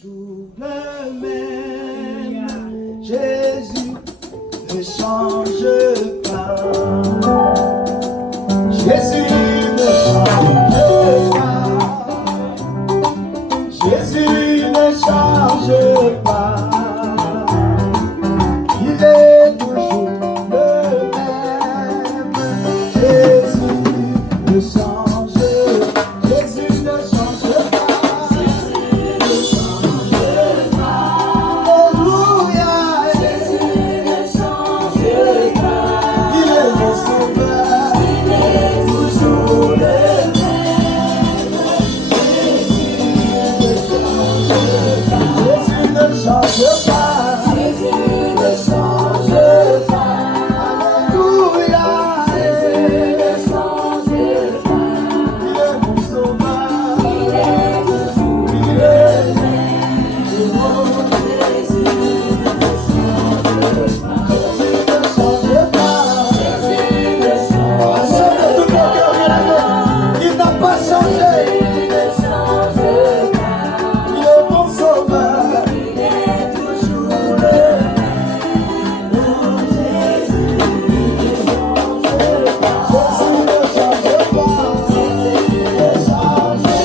toujours le même. Jésus ne change pas. Jésus ne change pas. Jésus ne change pas. Il est toujours le même. Jésus ne change pas. Jésus ne change pas. Jésus ne change pas. Alléluia. Jésus ne change pas. Il est mon sauveur. Il est toujours le même. Jésus ne change pas. Jésus ne change pas. Alléluia. Jésus ne change pas. Il est mon sauveur. Il est toujours le même. Jésus ne change pas. Jésus ne change pas. Jésus ne change pas. Chante tout mon cœur, viens la main. Il n'a pas changé. Jésus ne change pas. Il est mon sauveur. Il est toujours le même. Jésus ne change pas. Jésus ne change pas. Jésus ne change pas.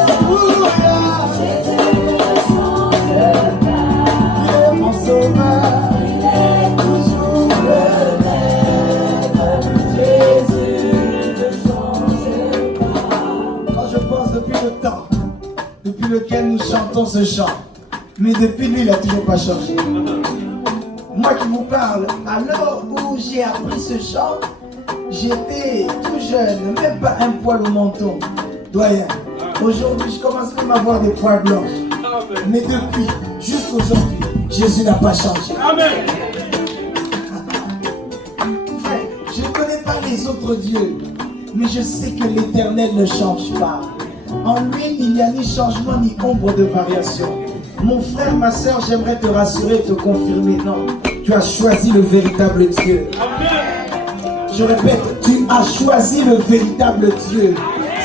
Alléluia. Jésus ne change pas. Il est mon sauveur. Il est toujours le même. Jésus ne change pas. Quand je pense depuis le temps depuis lequel nous chantons ce chant, mais depuis lui, il n'a toujours pas changé. Moi qui vous parle, à l'heure où j'ai appris ce chant, j'étais tout jeune, même pas un poil au menton. Doyen, aujourd'hui, je commence même à avoir des poils blancs. Mais depuis, jusqu'aujourd'hui, Jésus n'a pas changé. Amen. Frère, je ne connais pas les autres dieux, mais je sais que l'Éternel ne change pas. En lui, il n'y a ni changement ni ombre de variation. Mon frère, ma soeur, j'aimerais te rassurer, te confirmer. Non, tu as choisi le véritable Dieu. Je répète, tu as choisi le véritable Dieu.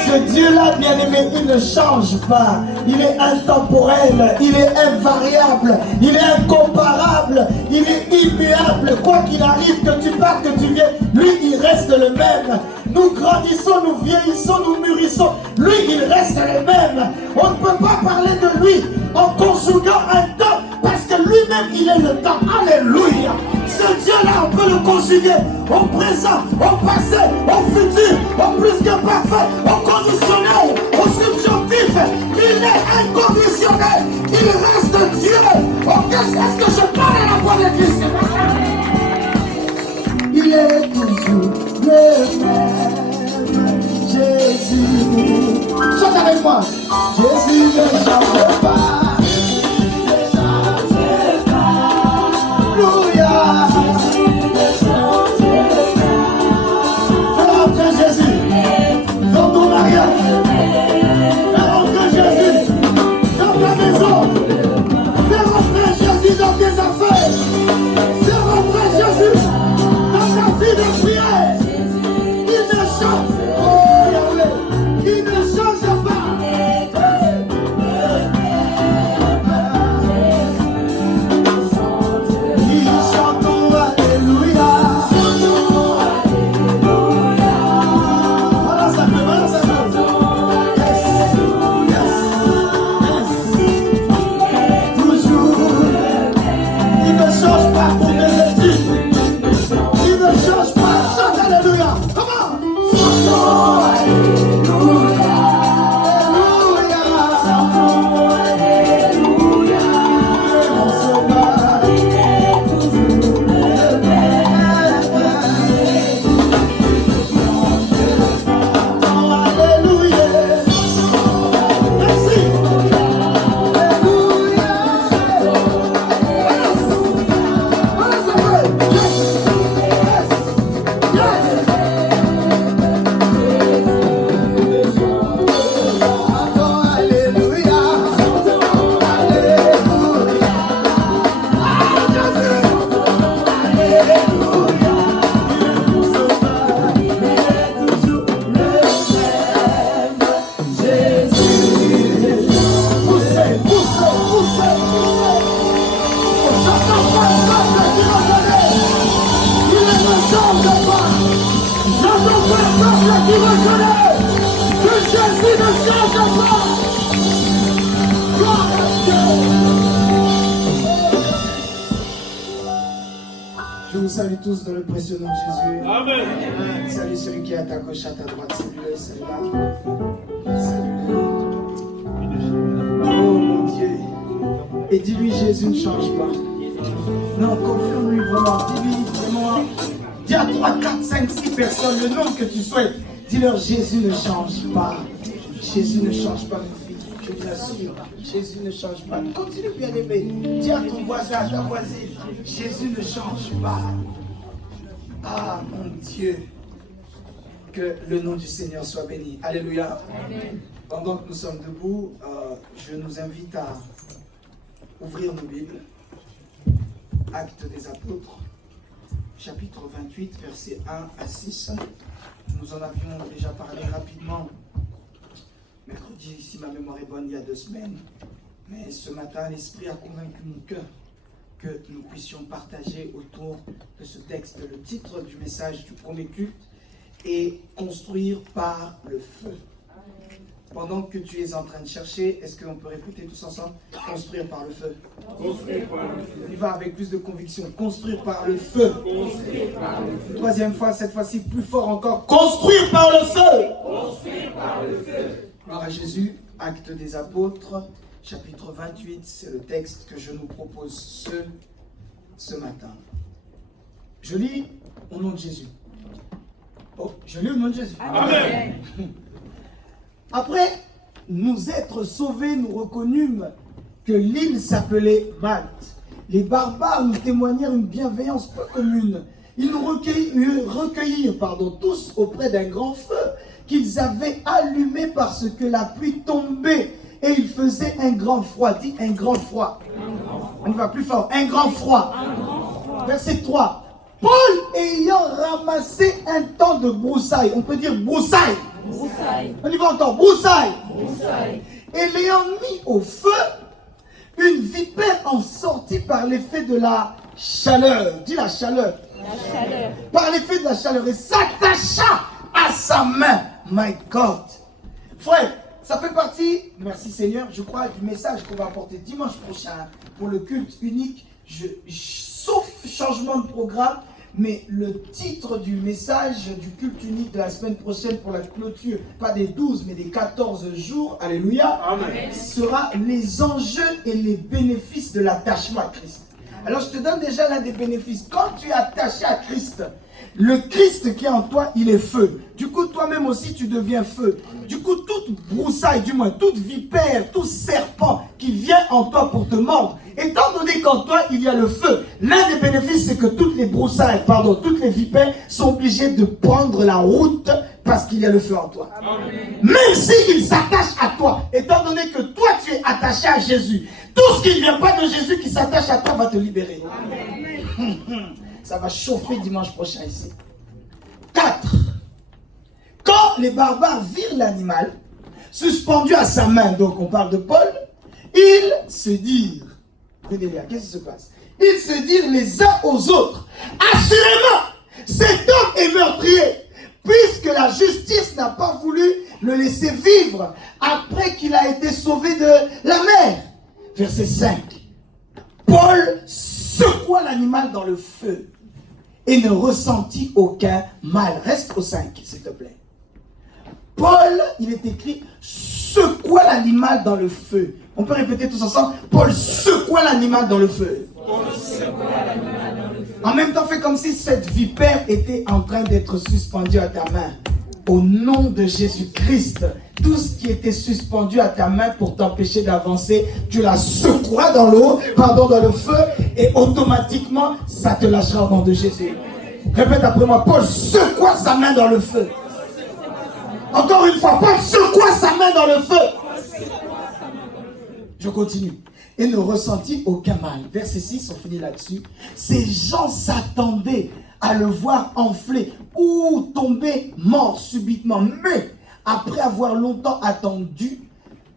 Ce Dieu-là, bien-aimé, il ne change pas. Il est intemporel, il est invariable, il est incomparable, il est immuable. Quoi qu'il arrive, que tu partes, que tu viennes, lui, il reste le même. Nous grandissons, nous vieillissons, nous mûrissons. Lui, il reste le même. On ne peut pas parler de lui en conjuguant un temps parce que lui-même, il est le temps. Alléluia. Ce Dieu-là, on peut le conjuguer au présent, au passé, au futur, au plus que parfait, au conditionnel, au subjonctif. Il est inconditionnel. Il reste Dieu. Ok, est-ce que je parle à la voix de Christ? Il est toujours le même. Jésus. Chante avec moi. Jésus ne change pas. Alléluia. Fais rentrer Jésus dans ton mariage. Fais rentrer Jésus dans ta maison. Fais rentrer Jésus dans tes affaires. Fais rentrer Jésus dans ta vie de prière. Il ne change. Oh Yahweh. Il ne change pas. reconnais que Jésus ne change pas. Gloire à Dieu. Je vous salue tous dans le précieux nom de Jésus. Amen. Salut celui qui est à ta gauche, à ta droite. Salut-le, salut-là. Salut-le. Oh mon Dieu. Et dis-lui, Jésus ne change pas. Non, confirme-lui vraiment. Dis-lui vraiment. Dis à 3, 4, 5, 6 personnes le nom que tu souhaites. Dis-leur, Jésus ne change pas. Jésus ne change pas, mon fils. Je vous assure. Jésus ne change pas. Continue, bien-aimé. Dis à ton voisin, à ta voisine. Jésus ne change pas. Ah, mon Dieu. Que le nom du Seigneur soit béni. Alléluia. Amen. Pendant que nous sommes debout, je nous invite à ouvrir nos Bibles. Actes des Apôtres, chapitre 28, versets 1 à 6. Nous en avions déjà parlé rapidement mercredi, si ma mémoire est bonne, il y a 2 semaines. Mais ce matin, l'Esprit a convaincu mon cœur que nous puissions partager autour de ce texte. Le titre du message du premier culte est « Construire par le feu ». Pendant que tu es en train de chercher, est-ce qu'on peut répéter tous ensemble? Construire par le feu. Construire par le feu. On y va avec plus de conviction. Construire par le feu. Construire par le feu. Troisième fois, cette fois-ci plus fort encore. Construire par le feu. Construire par le feu. Gloire à Jésus, Actes des Apôtres, chapitre 28, c'est le texte que je nous propose ce matin. Je lis au nom de Jésus. Oh, je lis au nom de Jésus. Amen. Après nous être sauvés, nous reconnûmes que l'île s'appelait Malte. Les barbares nous témoignèrent une bienveillance peu commune. Ils nous recueillirent tous auprès d'un grand feu qu'ils avaient allumé parce que la pluie tombait et il faisait un grand froid. Dis un grand froid. On y va plus fort. Un grand froid. Verset 3. Paul ayant ramassé un temps de broussailles, on peut dire broussailles. On y va encore, broussailles. Et l'ayant mis au feu, une vipère en sortit par l'effet de la chaleur. Dis la chaleur. Par l'effet de la chaleur et s'attacha à sa main. My God. Frère, ça fait partie, merci Seigneur, je crois, du message qu'on va apporter dimanche prochain pour le culte unique. Sauf changement de programme, mais le titre du message du culte unique de la semaine prochaine pour la clôture, pas des 12 mais des 14 jours, alléluia, Amen, sera les enjeux et les bénéfices de l'attachement à Christ. Alors je te donne déjà l'un des bénéfices. Quand tu es attaché à Christ, le Christ qui est en toi, il est feu. Du coup, toi-même aussi, tu deviens feu. Du coup, toute broussaille, du moins, toute vipère, tout serpent qui vient en toi pour te mordre, étant donné qu'en toi, il y a le feu, l'un des bénéfices, c'est que toutes les broussailles, toutes les vipères sont obligées de prendre la route parce qu'il y a le feu en toi. Amen. Même s'il s'attache à toi, étant donné que toi, tu es attaché à Jésus, tout ce qui ne vient pas de Jésus qui s'attache à toi va te libérer. Amen. Ça va chauffer dimanche prochain ici. 4. Quand les barbares virent l'animal suspendu à sa main, donc on parle de Paul, ils se dirent, qu'est-ce qui se passe? Ils se dirent les uns aux autres, assurément, cet homme est meurtrier, puisque la justice n'a pas voulu le laisser vivre après qu'il a été sauvé de la mer. Verset 5. Paul secoua l'animal dans le feu et ne ressentit aucun mal. Reste au 5, s'il te plaît. Paul, il est écrit, secoua l'animal dans le feu. On peut répéter tous ensemble. Paul secoua l'animal dans le feu. En même temps, fais comme si cette vipère était en train d'être suspendue à ta main. Au nom de Jésus-Christ, tout ce qui était suspendu à ta main pour t'empêcher d'avancer, tu la secoueras dans l'eau, dans le feu, et automatiquement, ça te lâchera au nom de Jésus. Répète après moi, Paul secoua sa main dans le feu. Encore une fois, Paul secoua sa main dans le feu. Je continue. Et ne ressentit aucun mal. Verset 6, on finit là-dessus. Ces gens s'attendaient à le voir enfler ou tomber mort subitement. Mais, après avoir longtemps attendu,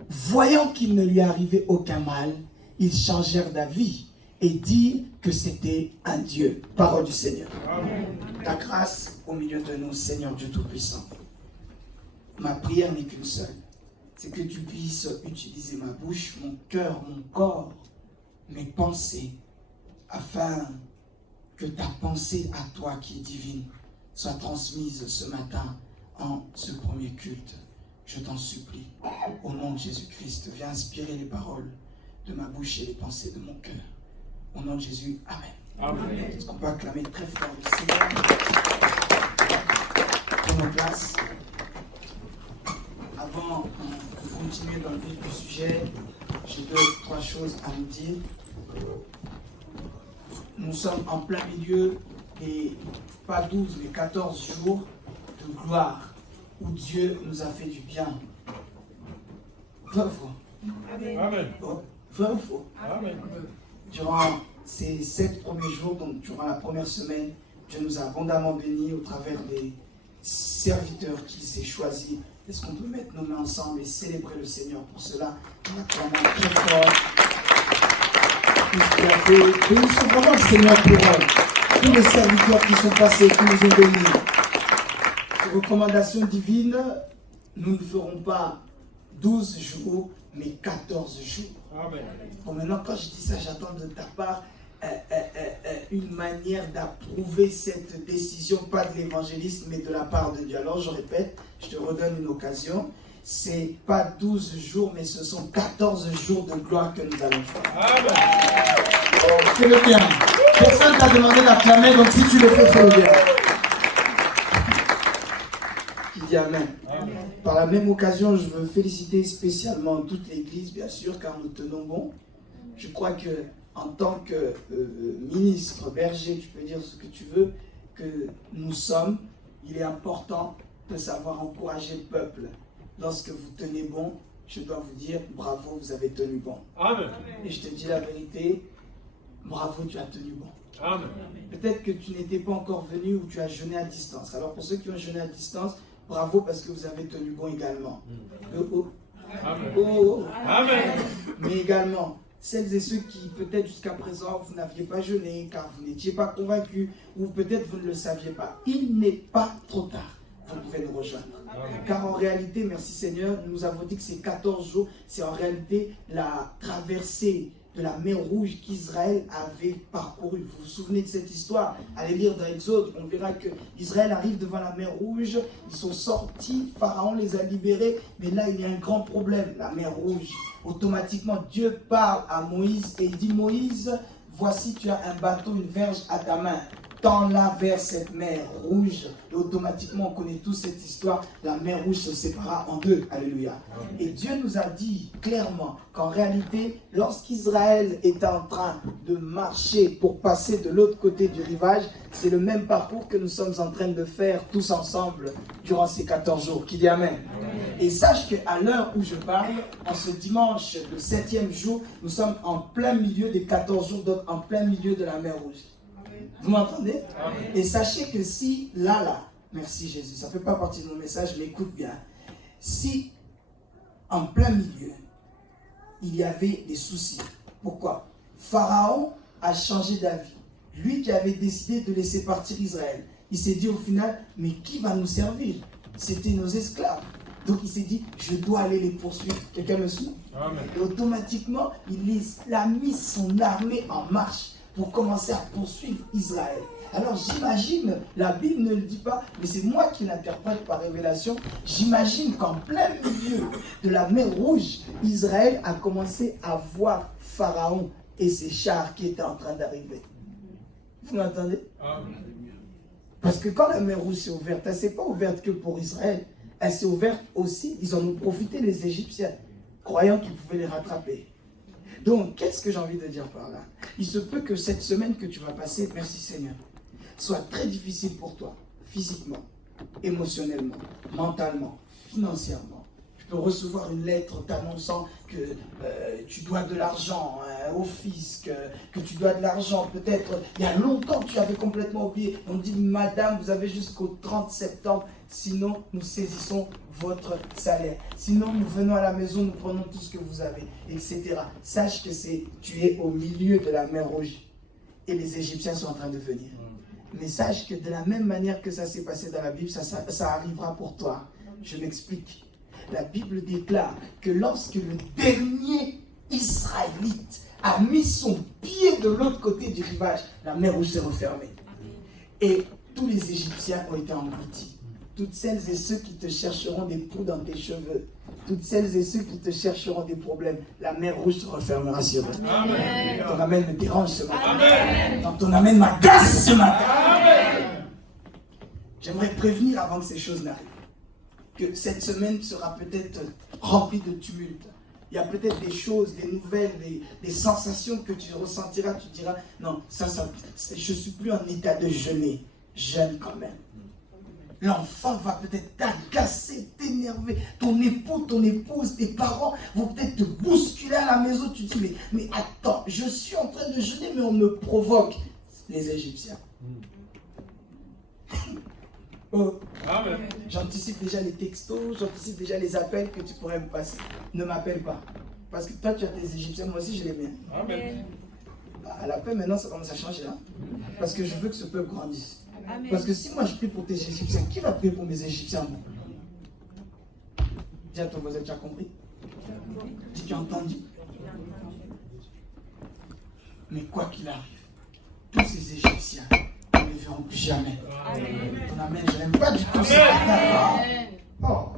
voyant qu'il ne lui arrivait aucun mal, ils changèrent d'avis et dirent que c'était un Dieu. Parole du Seigneur. Amen. Ta grâce au milieu de nous, Seigneur Dieu Tout-Puissant. ma prière n'est qu'une seule. C'est que tu puisses utiliser ma bouche, mon cœur, mon corps, mes pensées, afin que ta pensée à toi qui est divine soit transmise ce matin en ce premier culte. Je t'en supplie, au nom de Jésus-Christ, viens inspirer les paroles de ma bouche et les pensées de mon cœur. Au nom de Jésus, Amen. Amen. Est-ce qu'on peut acclamer très fort le Seigneur? Prenons nos places. Avant de continuer dans le vif du sujet, j'ai 2-3 choses à vous dire. Nous sommes en plein milieu des, pas 12, mais 14 jours de gloire, où Dieu nous a fait du bien. Vrai ou faux? Amen. Vrai ou faux? Amen. Durant ces 7 premiers jours, donc durant la première semaine, Dieu nous a abondamment bénis au travers des serviteurs qu'il s'est choisis. Est-ce qu'on peut mettre nos mains ensemble et célébrer le Seigneur pour cela? On a clairement très fort. Tout ce qu'il a fait. Bénissons vraiment le Seigneur pour tous les serviteurs qui sont passés, qui nous ont bénis. Ces recommandations divines, nous ne ferons pas 12 jours, mais 14 jours. Amen. Bon, maintenant, quand je dis ça, j'attends de ta part une manière d'approuver cette décision, pas de l'évangéliste, mais de la part de Dieu. Alors, je répète, je te redonne une occasion. C'est pas 12 jours, mais ce sont 14 jours de gloire que nous allons faire. Amen. Fais-le bien. Personne t'a demandé d'acclamer, donc si tu le fais, fais-le bien. Qui dit Amen. Amen. Par la même occasion, je veux féliciter spécialement toute l'Église, bien sûr, car nous tenons bon. Je crois que en tant que ministre, berger, tu peux dire ce que tu veux, que nous sommes, il est important de savoir encourager le peuple. Lorsque vous tenez bon, je dois vous dire, bravo, vous avez tenu bon. Amen. Et je te dis la vérité, bravo, tu as tenu bon. Amen. Peut-être que tu n'étais pas encore venu ou tu as jeûné à distance. Alors pour ceux qui ont jeûné à distance, bravo parce que vous avez tenu bon également. Amen. Amen. Mais également, celles et ceux qui peut-être jusqu'à présent vous n'aviez pas jeûné car vous n'étiez pas convaincus ou peut-être vous ne le saviez pas. Il n'est pas trop tard. Vous pouvez nous rejoindre. Amen. Car en réalité, merci Seigneur, nous avons dit que ces 14 jours, c'est en réalité la traversée de la mer Rouge qu'Israël avait parcourue. Vous vous souvenez de cette histoire? Allez lire dans Exode, on verra que Israël arrive devant la mer Rouge, ils sont sortis, Pharaon les a libérés, mais là il y a un grand problème, la mer Rouge. Automatiquement, Dieu parle à Moïse et il dit, Moïse, voici tu as un bateau, une verge à ta main. Tends-la vers cette mer rouge. Et automatiquement, on connaît tous cette histoire. La mer rouge se sépara en deux. Alléluia. Et Dieu nous a dit clairement qu'en réalité, lorsqu'Israël était en train de marcher pour passer de l'autre côté du rivage, c'est le même parcours que nous sommes en train de faire tous ensemble durant ces 14 jours. Qui dit Amen. Et sache qu'à l'heure où je parle, en ce dimanche, le 7e jour, nous sommes en plein milieu des 14 jours, donc en plein milieu de la mer rouge. Vous m'entendez? Et sachez que si, là, merci Jésus, ça ne fait pas partie de mon message, mais écoute bien. Si, en plein milieu, il y avait des soucis. Pourquoi? Pharaon a changé d'avis. Lui qui avait décidé de laisser partir Israël. Il s'est dit au final, mais qui va nous servir? C'était nos esclaves. Donc il s'est dit, je dois aller les poursuivre. Quelqu'un me suit? Et automatiquement, il a mis son armée en marche pour commencer à poursuivre Israël. Alors j'imagine, la Bible ne le dit pas, mais c'est moi qui l'interprète par révélation, j'imagine qu'en plein milieu de la mer Rouge, Israël a commencé à voir Pharaon et ses chars qui étaient en train d'arriver. Vous m'entendez? Parce que quand la mer Rouge s'est ouverte, elle ne s'est pas ouverte que pour Israël, elle s'est ouverte aussi, ils en ont profité les Égyptiens, croyant qu'ils pouvaient les rattraper. Donc, qu'est-ce que j'ai envie de dire par là? Il se peut que cette semaine que tu vas passer, merci Seigneur, soit très difficile pour toi, physiquement, émotionnellement, mentalement, financièrement. Tu peux recevoir une lettre t'annonçant que tu dois de l'argent au fisc, que tu dois de l'argent, peut-être, il y a longtemps que tu avais complètement oublié. On dit, madame, vous avez jusqu'au 30 septembre, sinon nous saisissons votre salaire. Sinon nous venons à la maison, nous prenons tout ce que vous avez, etc. Sache que tu es au milieu de la mer Rouge et les Égyptiens sont en train de venir. Mais sache que de la même manière que ça s'est passé dans la Bible, ça arrivera pour toi. Je m'explique. La Bible déclare que lorsque le dernier Israélite a mis son pied de l'autre côté du rivage, la mer Rouge s'est refermée. Et tous les Égyptiens ont été engloutis. Toutes celles et ceux qui te chercheront des trous dans tes cheveux, toutes celles et ceux qui te chercheront des problèmes, la mer Rouge se refermera sur eux. Amen. Ton amen me dérange ce matin. Amen. Donc ton amen m'agace ce matin. Amen. J'aimerais prévenir avant que ces choses n'arrivent, que cette semaine sera peut-être remplie de tumulte. Il y a peut-être des choses, des nouvelles, des sensations que tu ressentiras. Tu diras, non, je ne suis plus en état de jeûner. Jeûne quand même. L'enfant va peut-être t'agacer, t'énerver. Ton époux, ton épouse, tes parents vont peut-être te bousculer à la maison. Tu te dis, mais attends, je suis en train de jeûner, mais on me provoque. Les Égyptiens. Oh. Amen. J'anticipe déjà les textos, j'anticipe déjà les appels que tu pourrais me passer. Ne m'appelle pas. Parce que toi, tu as tes Égyptiens, moi aussi, je les mets. Amen. À la paix, maintenant, ça commence à changer. Hein? Parce que je veux que ce peuple grandisse. Amen. Parce que si moi, je prie pour tes Égyptiens, qui va prier pour mes Égyptiens? Dis à ton voisin, tu as compris? Dis, tu as entendu? Mais quoi qu'il arrive, tous ces Égyptiens ne les verront plus jamais. Amen. Ton amen, je n'aime pas du tout ça. Oh.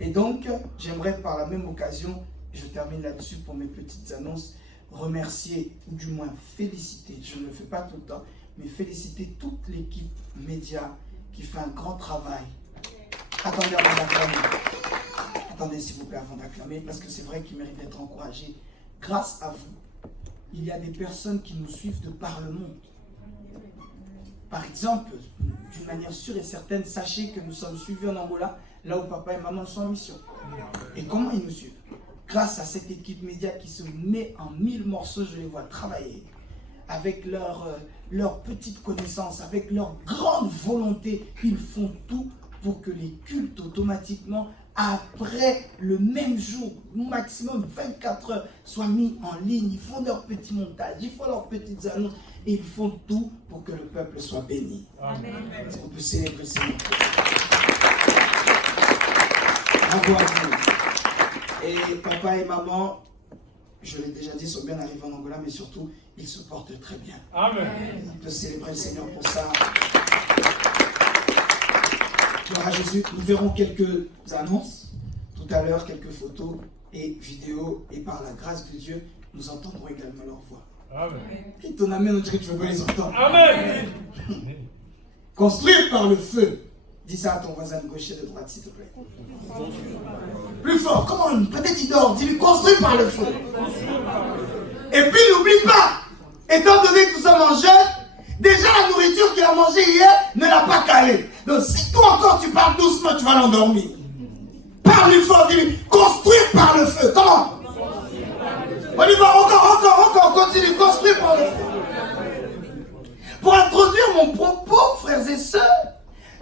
Et donc, j'aimerais par la même occasion, je termine là-dessus pour mes petites annonces, remercier, ou du moins féliciter, je ne le fais pas tout le temps, mais féliciter toute l'équipe média qui fait un grand travail. Attendez avant d'acclamer. Attendez s'il vous plaît avant d'acclamer, parce que c'est vrai qu'il mérite d'être encouragé. Grâce à vous, il y a des personnes qui nous suivent de par le monde. Par exemple, d'une manière sûre et certaine, sachez que nous sommes suivis en Angola, là où papa et maman sont en mission. Et comment ils nous suivent? Grâce à cette équipe média qui se met en 1000 morceaux, je les vois travailler, avec leur petite connaissance, avec leur grande volonté, ils font tout pour que les cultes automatiquement, après le même jour, maximum 24 heures, soient mis en ligne. Ils font leur petit montage, ils font leurs petites annonces, et ils font tout pour que le peuple soit béni. Amen. Est-ce qu'on peut célébrer ce moment? Bravo à vous. Et papa et maman, je l'ai déjà dit, sont bien arrivés en Angola, mais surtout, ils se portent très bien. Amen. On peut célébrer le Seigneur pour ça. Gloire à Jésus. Nous verrons quelques annonces tout à l'heure, quelques photos et vidéos. Et par la grâce de Dieu, nous entendrons également leur voix. Amen. Et ton amen, on dirait que tu veux pas les entendre. Amen. Construire par le feu. Dis ça à ton voisin de gauche et de droite, s'il te plaît. Plus fort, comment? Peut-être il dort. Dis-lui, construire par le feu. Et puis n'oublie pas, étant donné que nous sommes en jeûne, déjà la nourriture qu'il a mangée hier ne l'a pas calé. Donc si toi encore tu parles doucement, tu vas l'endormir. Parle-lui fort, dis-lui, construire par le feu. Comment? On y va, encore, continue, construire par le feu. Pour introduire mon propos, frères et sœurs,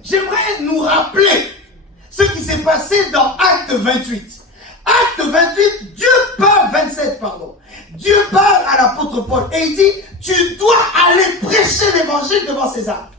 j'aimerais nous rappeler ce qui s'est passé dans Acte 28. Acte 28, Dieu parle, 27, pardon. Dieu parle à l'apôtre Paul et il dit, tu dois aller prêcher l'évangile devant César.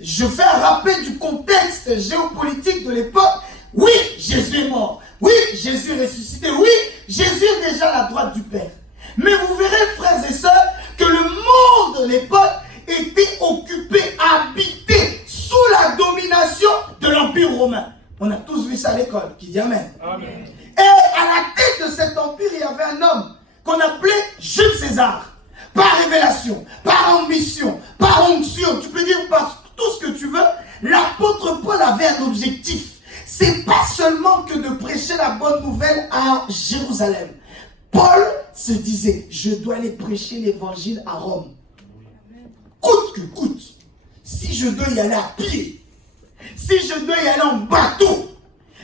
Je fais un rappel du contexte géopolitique de l'époque. Oui, Jésus est mort. Oui, Jésus est ressuscité. Oui, Jésus est déjà à la droite du Père. Mais vous verrez, frères et sœurs, que le monde de l'époque était occupé, habité sous la domination de l'Empire romain. On a tous vu ça à l'école, qui dit Amen. Amen. Et à la tête de cet empire, il y avait un homme qu'on appelait Jules César. Par révélation, par ambition, par onction, tu peux dire par tout ce que tu veux, l'apôtre Paul avait un objectif. C'est pas seulement que de prêcher la bonne nouvelle à Jérusalem. Paul se disait, je dois aller prêcher l'évangile à Rome. Coûte que coûte. Si je dois y aller à pied, si je dois y aller en bateau,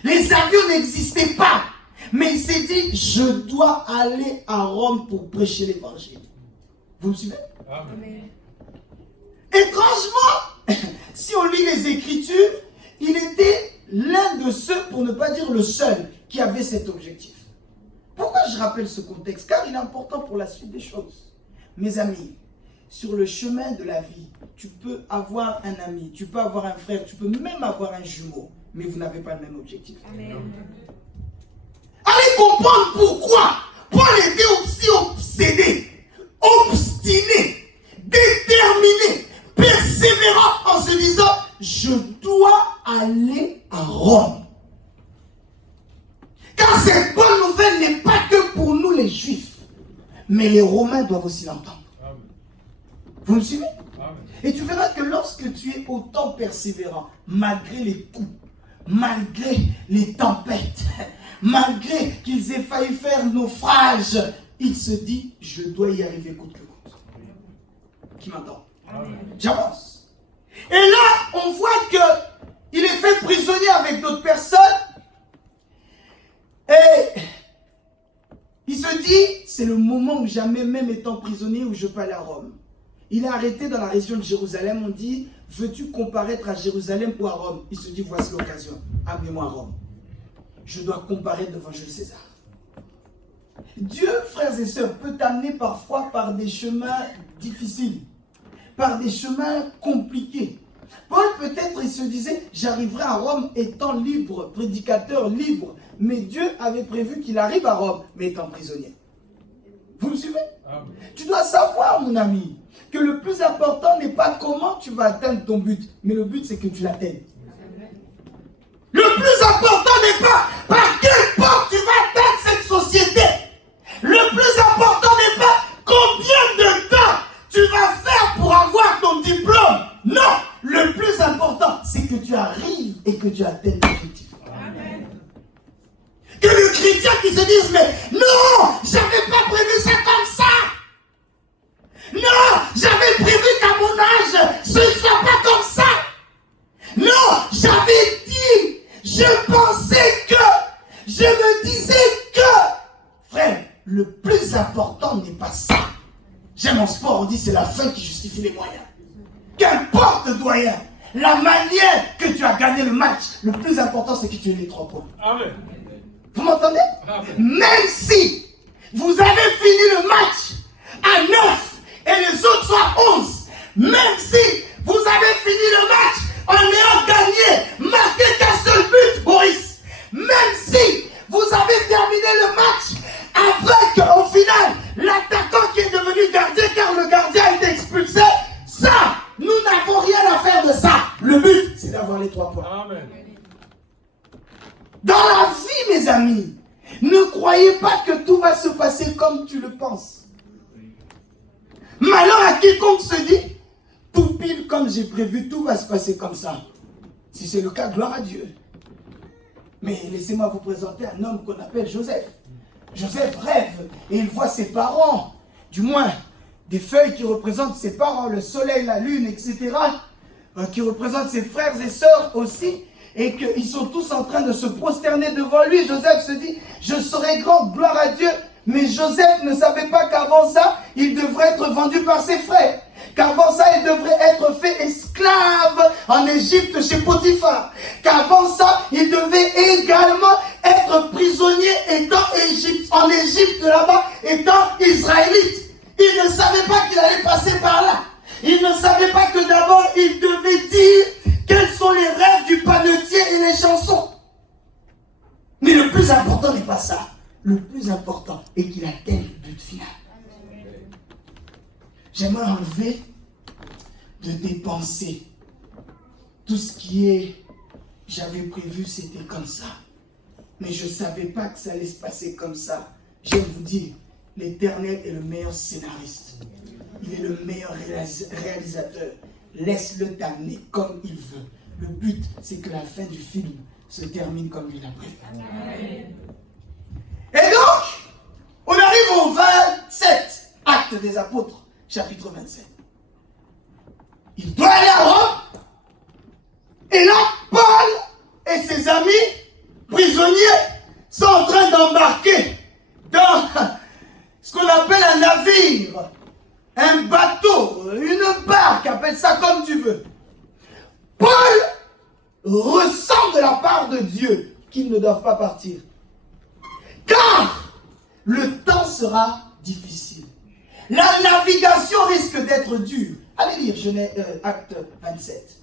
les avions n'existaient pas. Mais il s'est dit, je dois aller à Rome pour prêcher l'évangile. Vous me suivez? Amen. Étrangement, si on lit les Écritures, il était l'un de ceux, pour ne pas dire le seul, qui avait cet objectif. Pourquoi je rappelle ce contexte? Car il est important pour la suite des choses. Mes amis, sur le chemin de la vie, tu peux avoir un ami, tu peux avoir un frère, tu peux même avoir un jumeau. mais vous n'avez pas le même objectif. Amen. Allez comprendre pourquoi Paul était aussi obsédé, obstiné, déterminé, persévérant en se disant, je dois aller à Rome. Car cette bonne nouvelle n'est pas que pour nous les Juifs, mais les Romains doivent aussi l'entendre. Vous me suivez? Et tu verras que lorsque tu es autant persévérant, malgré les coups, malgré les tempêtes, malgré qu'ils aient failli faire naufrage, il se dit, je dois y arriver coûte que coûte. Qui m'entend? J'avance. Et là, on voit qu'il est fait prisonnier avec d'autres personnes. Et il se dit, c'est le moment où jamais, même étant prisonnier, où je peux aller à Rome. Il est arrêté dans la région de Jérusalem. On dit, veux-tu comparaître à Jérusalem ou à Rome? Il se dit, voici l'occasion. Amenez-moi à Rome. Je dois comparaître devant Jules César. Dieu, frères et sœurs, peut t'amener parfois par des chemins difficiles, par des chemins compliqués. Paul, peut-être, il se disait, j'arriverai à Rome étant libre, prédicateur libre. Mais Dieu avait prévu qu'il arrive à Rome, mais étant prisonnier. Vous me suivez? Tu dois savoir, mon ami, que le plus important n'est pas comment tu vas atteindre ton but, mais le but, c'est que tu l'atteignes. Le plus important n'est pas par quelle porte tu vas atteindre cette société. Le plus important n'est pas combien de temps tu vas faire pour avoir ton diplôme. Non, le plus important, c'est que tu arrives et que tu atteignes l'objectif. Que le chrétien qui se dise, mais non, j'avais pas prévu ça comme ça. Non, j'avais prévu qu'à mon âge, ce ne soit pas comme ça. Non, j'avais dit, je pensais que, je me disais que. Frère, le plus important n'est pas ça. J'aime en sport, on dit c'est la fin qui justifie les moyens. Qu'importe, doyen, la manière que tu as gagné le match, le plus important c'est que tu aies les 3 points. Amen. Vous m'entendez? Même si vous avez fini le match à 9 et les autres sont à 11, même si vous avez fini le match en ayant gagné, marqué qu'un seul but, Boris, même si vous avez terminé le match avec, au final, l'attaquant qui est devenu gardien car le gardien a été expulsé, ça, nous n'avons rien à faire de ça. Le but, c'est d'avoir les 3 points. Amen. Dans la vie, mes amis, ne croyez pas que tout va se passer comme tu le penses. Malheur à quiconque se dit, tout pile comme j'ai prévu, tout va se passer comme ça. Si c'est le cas, gloire à Dieu. Mais laissez-moi vous présenter un homme qu'on appelle Joseph. Joseph rêve et il voit ses parents, du moins des feuilles qui représentent ses parents, le soleil, la lune, etc., qui représentent ses frères et sœurs aussi, et qu'ils sont tous en train de se prosterner devant lui. Joseph se dit, je serai grand, gloire à Dieu. Mais Joseph ne savait pas qu'avant ça, il devrait être vendu par ses frères. Qu'avant ça, il devrait être fait esclave en Égypte chez Potiphar. Qu'avant ça, il devait également être prisonnier en Égypte là-bas, étant israélite. Il ne savait pas qu'il allait passer par là. Il ne savait pas que d'abord, il devait dire quels sont les rêves du panetier et les chansons. Mais le plus important n'est pas ça. Le plus important est qu'il atteigne le but final. J'aimerais enlever de tes pensées tout ce qui est j'avais prévu c'était comme ça, mais je ne savais pas que ça allait se passer comme ça. J'aime vous dire, l'Éternel est le meilleur scénariste. Il est le meilleur réalisateur. Laisse-le t'amener comme il veut. Le but, c'est que la fin du film se termine comme il a prévu. Et donc, on arrive au 27, Actes des Apôtres, chapitre 27. Il doit aller à Rome. Et là, Paul et ses amis prisonniers sont en train d'embarquer dans ce qu'on appelle un navire, un bateau, une barque, appelle ça comme tu veux. Paul ressent de la part de Dieu qu'ils ne doivent pas partir. Car le temps sera difficile. La navigation risque d'être dure. Allez lire Acte 27.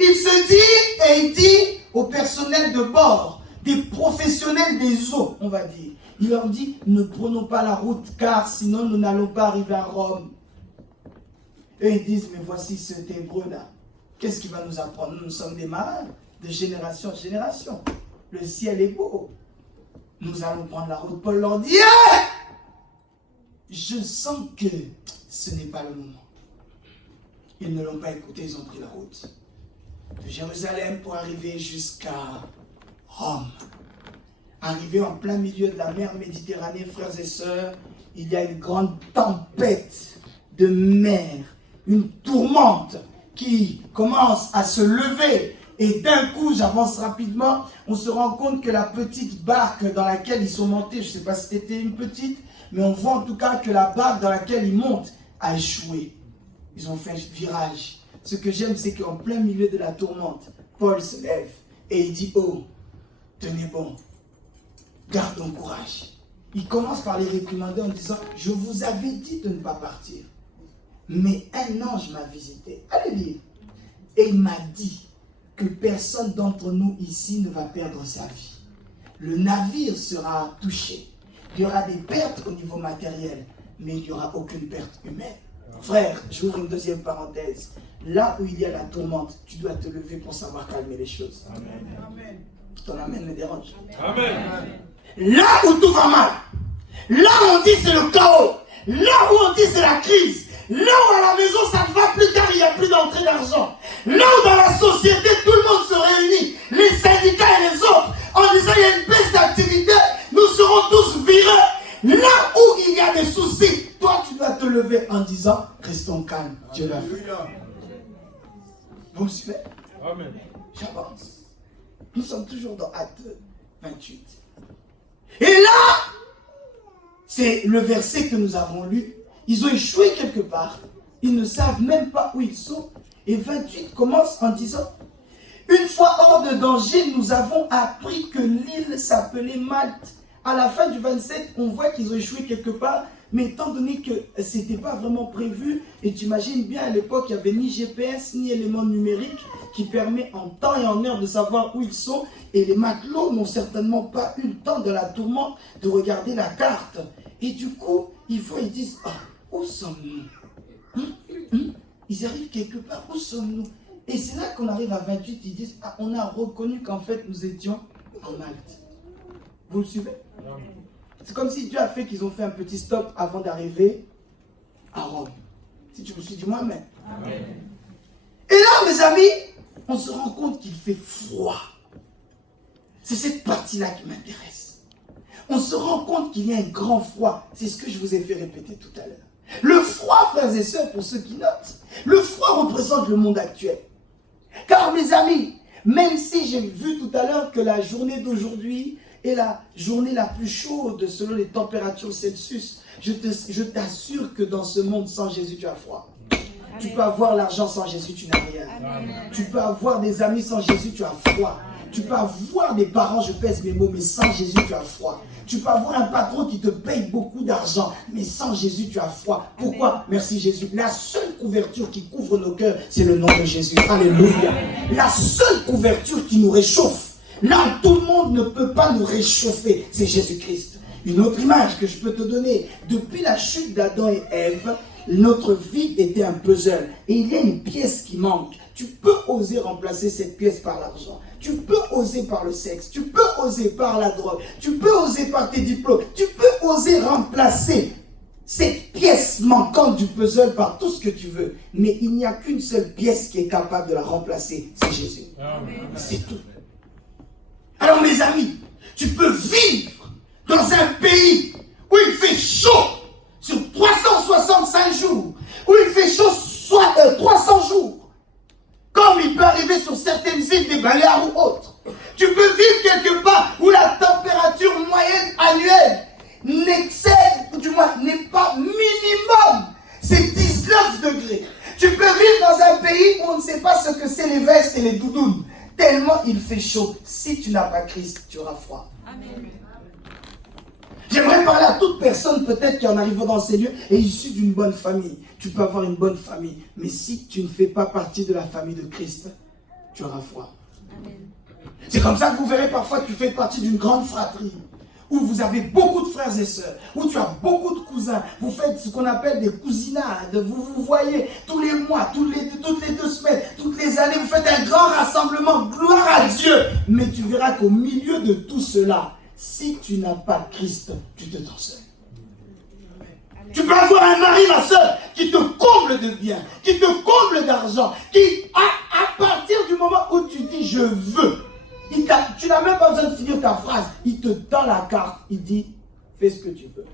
Il se dit et il dit au personnel de bord, des professionnels des eaux, on va dire. Il leur dit, ne prenons pas la route car sinon nous n'allons pas arriver à Rome. Et ils disent, mais voici cet hébreu-là. Qu'est-ce qu'il va nous apprendre? Nous sommes des marins de génération en génération. Le ciel est beau. Nous allons prendre la route. Paul leur dit, hey! Je sens que ce n'est pas le moment. Ils ne l'ont pas écouté, ils ont pris la route de Jérusalem pour arriver jusqu'à Rome. Arrivé en plein milieu de la mer Méditerranée, frères et sœurs, il y a une grande tempête de mer, une tourmente qui commence à se lever. Et d'un coup, j'avance rapidement, on se rend compte que la petite barque dans laquelle ils sont montés, je ne sais pas si c'était une petite, mais on voit en tout cas que la barque dans laquelle ils montent a échoué. Ils ont fait un virage. Ce que j'aime, c'est qu'en plein milieu de la tourmente, Paul se lève et il dit, oh, tenez bon, gardons courage. Il commence par les réprimander en disant, je vous avais dit de ne pas partir. Mais un ange m'a visité. Allez lire. Et il m'a dit que personne d'entre nous ici ne va perdre sa vie. Le navire sera touché. Il y aura des pertes au niveau matériel, mais il n'y aura aucune perte humaine. Frère, j'ouvre une deuxième parenthèse. Là où il y a la tourmente, tu dois te lever pour savoir calmer les choses. Amen. Ton amen me dérange. Amen. Là où tout va mal, là où on dit c'est le chaos, là où on dit c'est la crise, là où à la maison ça ne va plus car il n'y a plus d'entrée d'argent, là où dans la société tout le monde se réunit, les syndicats et les autres, en disant il y a une baisse d'activité, nous serons tous virés. Là où il y a des soucis, toi tu dois te lever en disant restons calmes, Dieu l'a fait. Vous me suivez? Amen. J'avance. Nous sommes toujours dans Acte 28. Et là, c'est le verset que nous avons lu. Ils ont échoué quelque part. Ils ne savent même pas où ils sont. Et 28 commence en disant, une fois hors de danger, nous avons appris que l'île s'appelait Malte. À la fin du 27, on voit qu'ils ont échoué quelque part. Mais étant donné que ce n'était pas vraiment prévu, et tu imagines bien à l'époque, il n'y avait ni GPS, ni élément numérique qui permet en temps et en heure de savoir où ils sont. Et les matelots n'ont certainement pas eu le temps de la tourmente de regarder la carte. Et du coup, ils disent, ah, où sommes-nous? Ils arrivent quelque part, où sommes-nous? Et c'est là qu'on arrive à 28, ils disent, ah, on a reconnu qu'en fait nous étions en Malte. Vous le suivez? C'est comme si Dieu a fait qu'ils ont fait un petit stop avant d'arriver à Rome. Si tu me suis dit moi-même. Et là, mes amis, on se rend compte qu'il fait froid. C'est cette partie-là qui m'intéresse. On se rend compte qu'il y a un grand froid. C'est ce que je vous ai fait répéter tout à l'heure. Le froid, frères et sœurs, pour ceux qui notent, le froid représente le monde actuel. Car mes amis, même si j'ai vu tout à l'heure que la journée d'aujourd'hui est la journée la plus chaude selon les températures Celsius, je t'assure que dans ce monde sans Jésus, tu as froid. Amen. Tu peux avoir l'argent sans Jésus, tu n'as rien. Amen. Tu peux avoir des amis sans Jésus, tu as froid. Tu peux avoir des parents, je pèse mes mots, mais sans Jésus, tu as froid. Tu peux avoir un patron qui te paye beaucoup d'argent, mais sans Jésus, tu as froid. Pourquoi? Amen. Merci Jésus. La seule couverture qui couvre nos cœurs, c'est le nom de Jésus. Alléluia. La seule couverture qui nous réchauffe, là où tout le monde ne peut pas nous réchauffer, c'est Jésus-Christ. Une autre image que je peux te donner, depuis la chute d'Adam et Ève, notre vie était un puzzle. Et il y a une pièce qui manque. Tu peux oser remplacer cette pièce par l'argent. Tu peux oser par le sexe. Tu peux oser par la drogue. Tu peux oser par tes diplômes. Tu peux oser remplacer cette pièce manquante du puzzle par tout ce que tu veux. Mais il n'y a qu'une seule pièce qui est capable de la remplacer. C'est Jésus. C'est tout. Alors mes amis, tu peux vivre dans un pays où il fait chaud sur 365 jours, où il fait chaud 300 jours, comme il peut arriver sur certaines îles des Baléares ou autres. Tu peux vivre quelque part où la température moyenne annuelle n'excède, ou du moins n'est pas minimum, c'est 19 degrés. Tu peux vivre dans un pays où on ne sait pas ce que c'est les vestes et les doudounes. Tellement il fait chaud. Si tu n'as pas Christ, tu auras froid. Amen. J'aimerais parler à toute personne peut-être qui en arrivant dans ces lieux est issue d'une bonne famille. Tu peux avoir une bonne famille, mais si tu ne fais pas partie de la famille de Christ, tu auras foi. Amen. C'est comme ça que vous verrez parfois que tu fais partie d'une grande fratrie, où vous avez beaucoup de frères et sœurs, où tu as beaucoup de cousins, vous faites ce qu'on appelle des cousinades, vous vous voyez tous les mois, toutes les 2 semaines, toutes les années, vous faites un grand rassemblement, gloire à Dieu. Mais tu verras qu'au milieu de tout cela, si tu n'as pas Christ, tu te sens seul. Tu peux avoir un mari, ma soeur, qui te comble de biens, qui te comble d'argent, qui, à partir du moment où tu dis je veux, tu n'as même pas besoin de finir ta phrase, il te donne la carte, il dit fais ce que tu veux.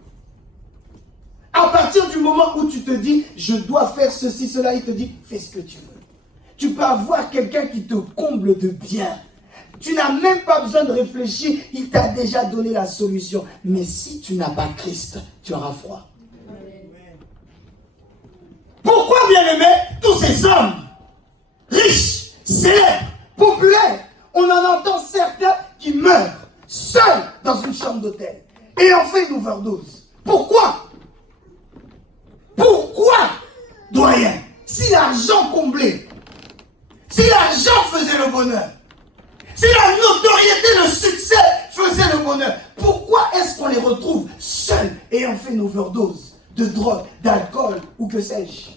À partir du moment où tu te dis je dois faire ceci, cela, il te dit fais ce que tu veux. Tu peux avoir quelqu'un qui te comble de biens. Tu n'as même pas besoin de réfléchir, il t'a déjà donné la solution. Mais si tu n'as pas Christ, tu auras froid. Pourquoi, bien aimé, tous ces hommes riches, célèbres, populaires, on en entend certains qui meurent seuls dans une chambre d'hôtel et en fait une overdose. Pourquoi? Pourquoi, doyen? Si l'argent comblait, si l'argent faisait le bonheur, si la notoriété, le succès faisait le bonheur, pourquoi est-ce qu'on les retrouve seuls ayant fait une overdose de drogue, d'alcool ou que sais-je?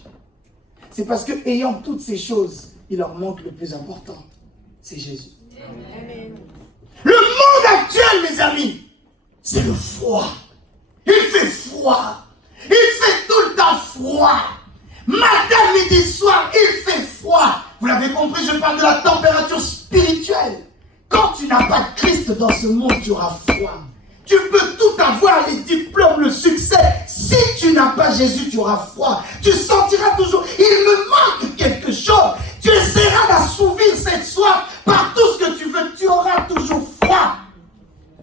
C'est parce que ayant toutes ces choses, il leur manque le plus important, c'est Jésus. Amen. Le monde actuel, mes amis, c'est le froid. Il fait froid. Il fait tout le temps froid. Matin, midi, soir, il fait froid. Vous l'avez compris, je parle de la température spirituelle. Quand tu n'as pas de Christ dans ce monde, tu auras froid. Tu peux tout avoir, les diplômes, le succès. Si tu n'as pas Jésus, tu auras froid. Tu sentiras toujours, il me manque quelque chose. Tu essaieras d'assouvir cette soif par tout ce que tu veux. Tu auras toujours froid.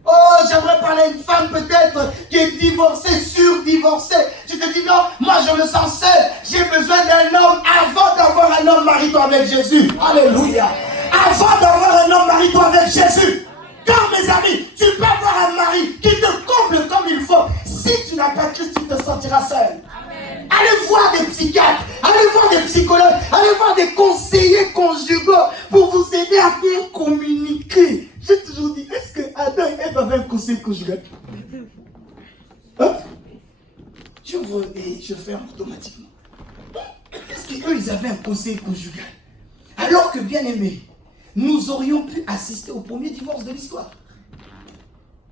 Oh, j'aimerais parler à une femme peut-être qui est divorcée, surdivorcée. Tu te dis non, moi je me sens seul. J'ai besoin d'un homme. Avant d'avoir un homme, marie-toi avec Jésus. Alléluia. Avant d'avoir un homme, marie-toi avec Jésus. Car mes amis, tu peux avoir un mari qui te comble comme il faut. Si tu n'as pas Christ, tu te sentiras seul. Amen. Allez voir des psychiatres, allez voir des psychologues, allez voir des conseillers conjugaux pour vous aider à bien communiquer. J'ai toujours dit, est-ce que Adam et Ève avaient un conseil conjugal? Hein? J'ouvre et je ferme automatiquement. Est-ce qu'eux, ils avaient un conseil conjugal? Alors que, bien aimé, nous aurions pu assister au premier divorce de l'histoire.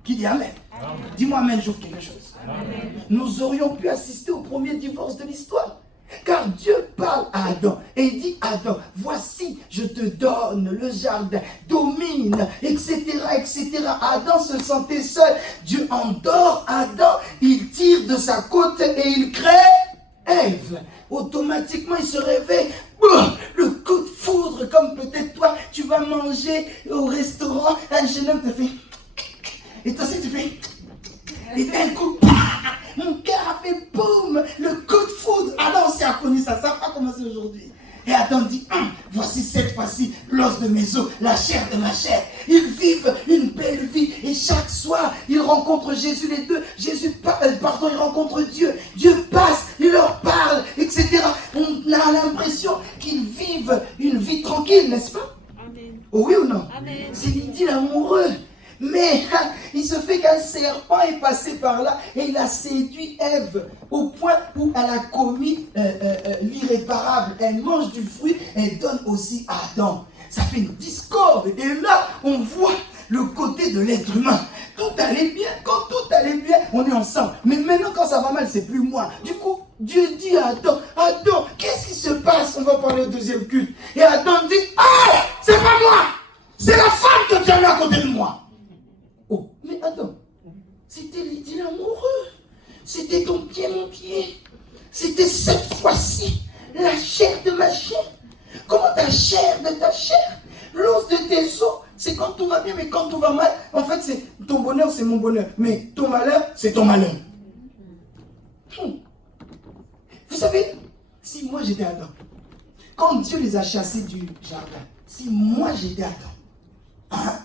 Qui dit Amen? Amen. Dis-moi Amen, j'ouvre quelque chose. Amen. Nous aurions pu assister au premier divorce de l'histoire. Car Dieu parle à Adam et il dit Adam, voici, je te donne le jardin, domine, etc., etc. Adam se sentait seul. Dieu endort Adam, il tire de sa côte et il crée Ève. Automatiquement, il se réveille. Le coup de foudre, comme peut-être toi, tu vas manger au restaurant, un jeune homme te fait. Et toi aussi, tu fais. Et d'un coup, mon cœur a fait boum, le coup de foudre. Adam aussi a connu ça, ça n'a pas commencé aujourd'hui. Et Adam dit, voici cette fois-ci l'os de mes os, la chair de ma chair. Ils vivent une belle vie et chaque soir, ils rencontrent Jésus, les deux. Il rencontre Dieu. Dieu passe, il leur parle, etc. On a l'impression qu'ils vivent une vie tranquille, n'est-ce pas? Amen. Oh oui ou non? Amen. C'est l'idylle amoureux. Mais il se fait qu'un serpent est passé par là et il a séduit Ève au point où elle a commis l'irréparable. Elle mange du fruit et donne aussi à Adam. Ça fait une discorde. Et là, on voit le côté de l'être humain. Tout allait bien. Quand tout allait bien, on est ensemble. Mais maintenant, quand ça va mal, c'est plus moi. Du coup, Dieu dit à Adam, Adam, qu'est-ce qui se passe? On va parler au deuxième culte. Et Adam dit, ah, c'est pas moi. C'est la femme que tu as mis à côté de moi. Oh, mais Adam, c'était l'idylle amoureux. C'était ton pied, mon pied. C'était cette fois-ci la chair de ma chair. Comment ta chair de ta chair? L'os de tes os, c'est quand tout va bien, mais quand tout va mal, en fait, c'est ton bonheur, c'est mon bonheur. Mais ton malheur, c'est ton malheur. Vous savez, si moi j'étais Adam, quand Dieu les a chassés du jardin, si moi j'étais Adam, hein?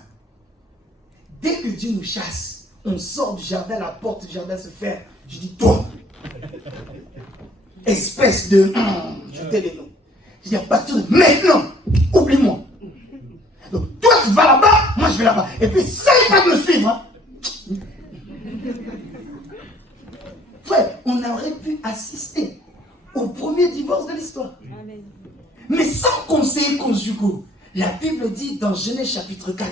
Dès que Dieu nous chasse, on sort du jardin, la porte du jardin se ferme. Je dis, toi, espèce de... je t'ai les noms. Je dis, à partir de maintenant, oublie-moi. va là-bas, moi je vais là-bas. Et puis, essaye pas de me suivre. Hein. Frère, on aurait pu assister au premier divorce de l'histoire. Amen. Mais sans conseiller conjugaux. La Bible dit dans Genèse chapitre 4,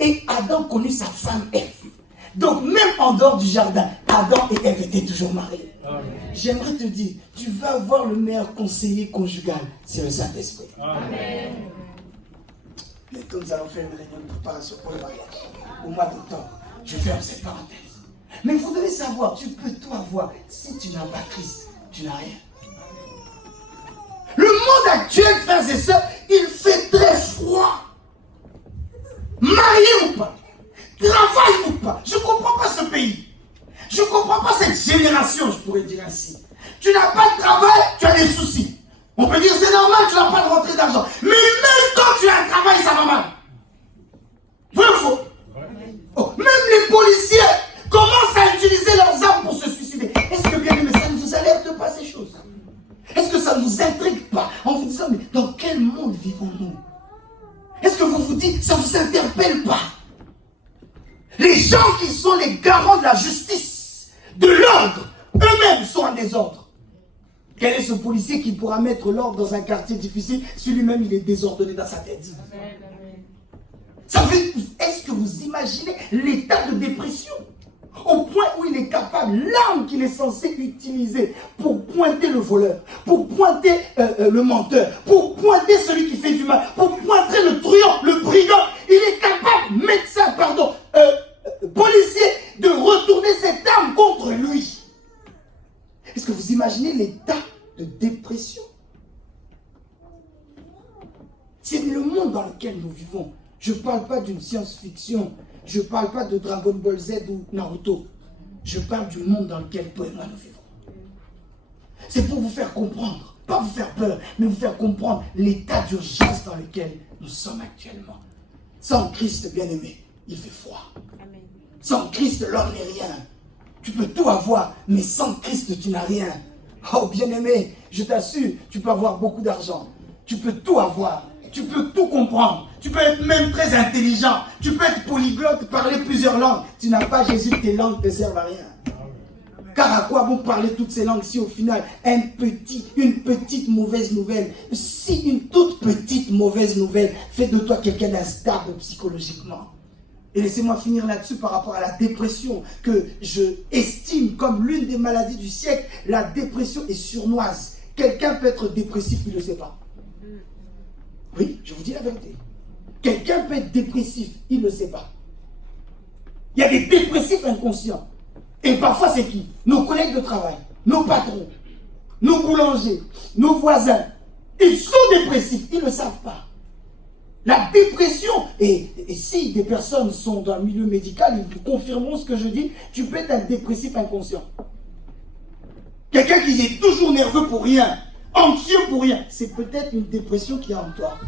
et Adam connut sa femme Ève. Donc même en dehors du jardin, Adam et Ève étaient toujours mariés. J'aimerais te dire, tu vas avoir le meilleur conseiller conjugal, c'est le Saint-Esprit. Amen. Bientôt nous allons faire une réunion de préparation pour le mariage. Au mois d'octobre, je ferme cette parenthèse. Mais vous devez savoir, tu peux tout avoir. Si tu n'as pas Christ, tu n'as rien. Le monde actuel, frères et sœurs, il fait très froid. Marié ou pas, travail ou pas, je ne comprends pas ce pays. Je ne comprends pas cette génération, je pourrais dire ainsi. Tu n'as pas de travail, tu as des soucis. On peut dire c'est normal, tu n'as pas de rentrée d'argent. Mais même quand tu as un travail, ça va mal. Vrai ou faux? Oh, même les policiers commencent à utiliser leurs armes pour se suicider. Est-ce que bien aimé, ça ne vous alerte pas ces choses? Est-ce que ça ne vous intrigue pas en vous disant, mais dans quel monde vivons-nous? Est-ce que vous vous dites, ça ne vous interpelle pas? Les gens qui sont les garants de la justice, de l'ordre, eux-mêmes sont en désordre. Quel est ce policier qui pourra mettre l'ordre dans un quartier difficile si lui-même il est désordonné dans sa tête? Ça fait, est-ce que vous imaginez l'état de dépression? Au point où il est capable, l'arme qu'il est censé utiliser pour pointer le voleur, pour pointer le menteur, pour pointer celui qui fait du mal, pour pointer le truand, le brigand, il est capable, médecin, pardon, policier, de retourner cette arme contre lui. Est-ce que vous imaginez l'état de dépression? C'est le monde dans lequel nous vivons. Je ne parle pas d'une science-fiction. Je ne parle pas de Dragon Ball Z ou Naruto. Je parle du monde dans lequel toi et moi nous vivons. C'est pour vous faire comprendre, pas vous faire peur, mais vous faire comprendre l'état d'urgence dans lequel nous sommes actuellement. Sans Christ, bien-aimé, il fait froid. Amen. Sans Christ, l'homme n'est rien. Tu peux tout avoir, mais sans Christ, tu n'as rien. Oh, bien-aimé, je t'assure, tu peux avoir beaucoup d'argent. Tu peux tout avoir. Tu peux tout comprendre. Tu peux être même très intelligent. Tu peux être polyglotte, parler plusieurs langues. Tu n'as pas Jésus, tes langues ne te servent à rien. Car à quoi bon parler toutes ces langues si au final, une petite mauvaise nouvelle, si une toute petite mauvaise nouvelle fait de toi quelqu'un d'instable psychologiquement? Et laissez-moi finir là-dessus par rapport à la dépression, que je estime comme l'une des maladies du siècle. La dépression est sournoise. Quelqu'un peut être dépressif, il ne le sait pas. Oui, je vous dis la vérité. Quelqu'un peut être dépressif, il ne le sait pas. Il y a des dépressifs inconscients. Et parfois, c'est qui? Nos collègues de travail, nos patrons, nos boulangers, nos voisins. Ils sont dépressifs, ils ne le savent pas. La dépression, et si des personnes sont dans le milieu médical, ils vous confirmeront ce que je dis, tu peux être un dépressif inconscient. Quelqu'un qui est toujours nerveux pour rien, anxieux pour rien, c'est peut-être une dépression qui est en toi.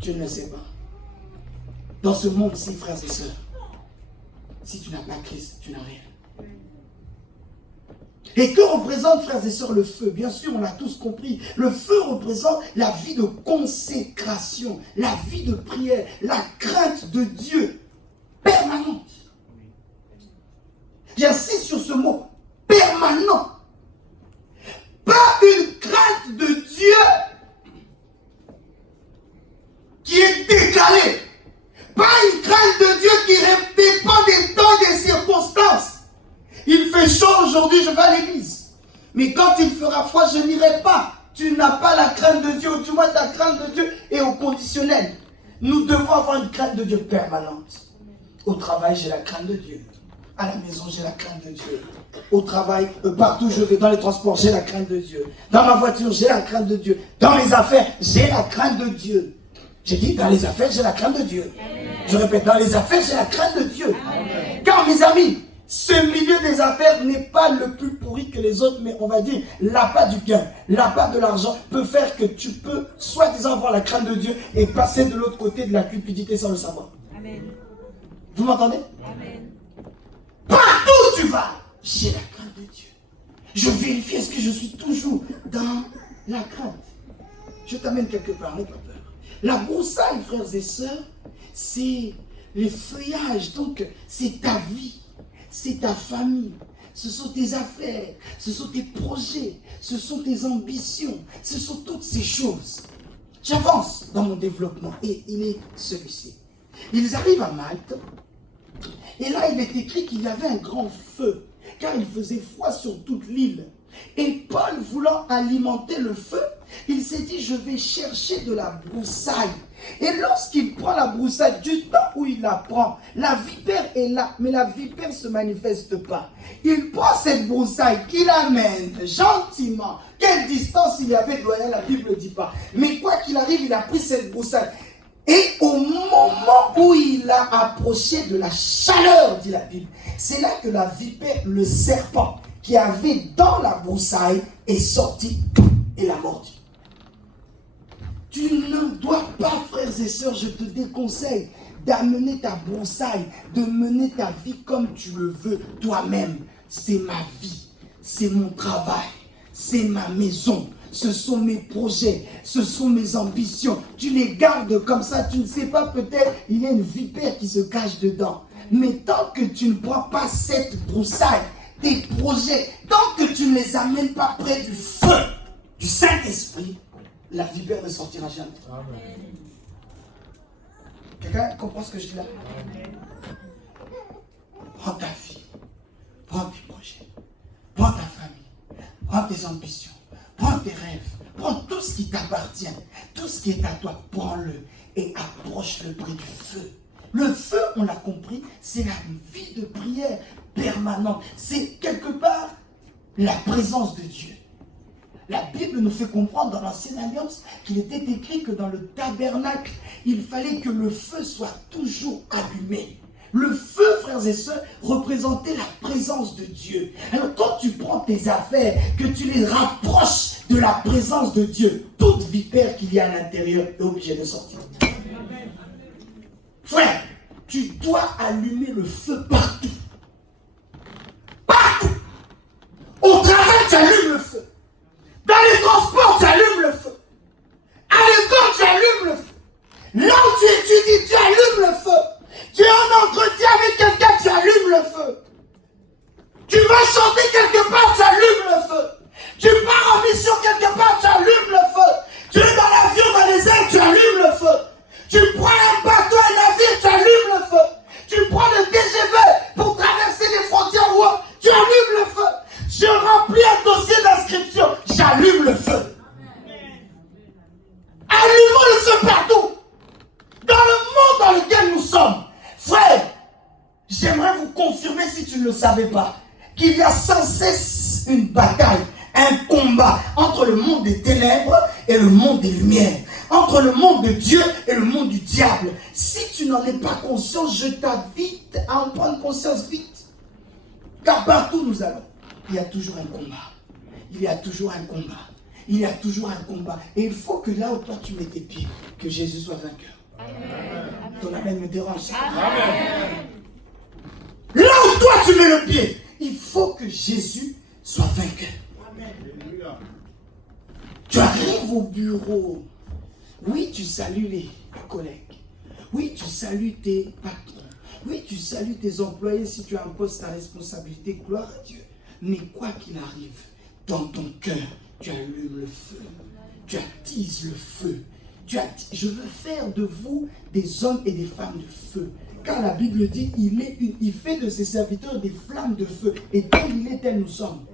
Tu ne le sais pas. Dans ce monde-ci, frères et sœurs, si tu n'as pas Christ, tu n'as rien. Et que représente, frères et sœurs, le feu? Bien sûr, on l'a tous compris. Le feu représente la vie de consécration, la vie de prière, la crainte de Dieu permanente. J'insiste sur ce mot, permanent. Pas une crainte de Dieu qui est décalée. Pas une crainte de Dieu qui dépend des temps et des circonstances. Il fait chaud aujourd'hui, je vais à l'église. Mais quand il fera froid, je n'irai pas. Tu n'as pas la crainte de Dieu, ou du moins ta crainte de Dieu est au conditionnel. Nous devons avoir une crainte de Dieu permanente. Au travail, j'ai la crainte de Dieu. À la maison, j'ai la crainte de Dieu. Au travail, partout où je vais, dans les transports, j'ai la crainte de Dieu. Dans ma voiture, j'ai la crainte de Dieu. Dans les affaires, j'ai la crainte de Dieu. J'ai dit, dans les affaires, j'ai la crainte de Dieu. Je répète, dans les affaires, j'ai la crainte de Dieu. Car mes amis, ce milieu des affaires n'est pas le plus pourri que les autres, mais on va dire, l'appât du gain, l'appât de l'argent peut faire que tu peux, soi-disant, avoir la crainte de Dieu et passer de l'autre côté de la cupidité sans le savoir. Amen. Vous m'entendez? Amen. Partout où tu vas, j'ai la crainte de Dieu. Je vérifie, est-ce que je suis toujours dans la crainte? Je t'amène quelque part, n'aie pas peur. La broussaille, frères et sœurs, c'est les feuillages. Donc, c'est ta vie, c'est ta famille, ce sont tes affaires, ce sont tes projets, ce sont tes ambitions, ce sont toutes ces choses. J'avance dans mon développement et il est celui-ci. Ils arrivent à Malte et là, il est écrit qu'il y avait un grand feu car il faisait froid sur toute l'île. Et Paul, voulant alimenter le feu, il s'est dit, je vais chercher de la broussaille. Et lorsqu'il prend la broussaille, du temps où il la prend, la vipère est là, mais la vipère ne se manifeste pas. Il prend cette broussaille qu'il amène gentiment. Quelle distance il y avait de loyer, la Bible ne dit pas. Mais quoi qu'il arrive, il a pris cette broussaille. Et au moment où il a approché de la chaleur, dit la Bible, c'est là que la vipère, le serpent, qui avait dans la broussaille est sorti et l'a mordu. Tu ne dois pas, frères et sœurs, je te déconseille d'amener ta broussaille, de mener ta vie comme tu le veux toi-même. C'est ma vie, c'est mon travail, c'est ma maison, ce sont mes projets, ce sont mes ambitions. Tu les gardes comme ça, tu ne sais pas, peut-être il y a une vipère qui se cache dedans. Mais tant que tu ne prends pas cette broussaille, tes projets, tant que tu ne les amènes pas près du feu du Saint-Esprit, la vipère ne sortira jamais. Amen. Quelqu'un comprend ce que je dis là? Amen. Prends ta vie, prends tes projets, prends ta famille, prends tes ambitions, prends tes rêves, prends tout ce qui t'appartient, tout ce qui est à toi, prends-le et approche-le près du feu. Le feu, on l'a compris, c'est la vie de prière permanente. C'est quelque part la présence de Dieu. La Bible nous fait comprendre dans l'Ancienne Alliance qu'il était écrit que dans le tabernacle, il fallait que le feu soit toujours allumé. Le feu, frères et sœurs, représentait la présence de Dieu. Alors quand tu prends tes affaires, que tu les rapproches de la présence de Dieu, toute vipère qu'il y a à l'intérieur est obligée de sortir. Frère, tu dois allumer le feu partout. Partout. Au travail, tu allumes le feu. Dans les transports, tu allumes le feu. À l'école, tu allumes le feu. Là où tu étudies, tu allumes le feu. Tu es en entretien avec quelqu'un, tu allumes le feu. Tu vas chanter quelque part, tu allumes le feu. Tu pars en mission quelque part, tu allumes le feu. Tu es dans l'avion, dans les airs, tu allumes le feu. Tu prends un bateau, un navire, tu allumes le feu. Tu prends le TGV pour traverser les frontières ou autre, tu allumes le feu. Je remplis un dossier d'inscription, j'allume le feu. Allumons le feu partout. Dans le monde dans lequel nous sommes, frère, j'aimerais vous confirmer si tu ne le savais pas, qu'il y a sans cesse une bataille, un combat entre le monde des ténèbres et le monde des lumières, entre le monde de Dieu et le monde du diable. Si tu n'en es pas conscient, je t'invite à en prendre conscience vite. Car partout où nous allons, il y a toujours un combat. Il y a toujours un combat. Il y a toujours un combat. Et il faut que là où toi tu mets tes pieds, que Jésus soit vainqueur. Amen. Ton amen me dérange. Amen. Là où toi tu mets le pied, il faut que Jésus soit vainqueur. Amen. Tu arrives au bureau. Oui, tu salues les collègues. Oui, tu salues tes patrons. Oui, tu salues tes employés si tu as un poste à responsabilité. Gloire à Dieu. Mais quoi qu'il arrive, dans ton cœur, tu allumes le feu. Tu attises le feu. Je veux faire de vous des hommes et des femmes de feu. Car la Bible dit, il fait de ses serviteurs des flammes de feu. Et tel il est, tel nous sommes.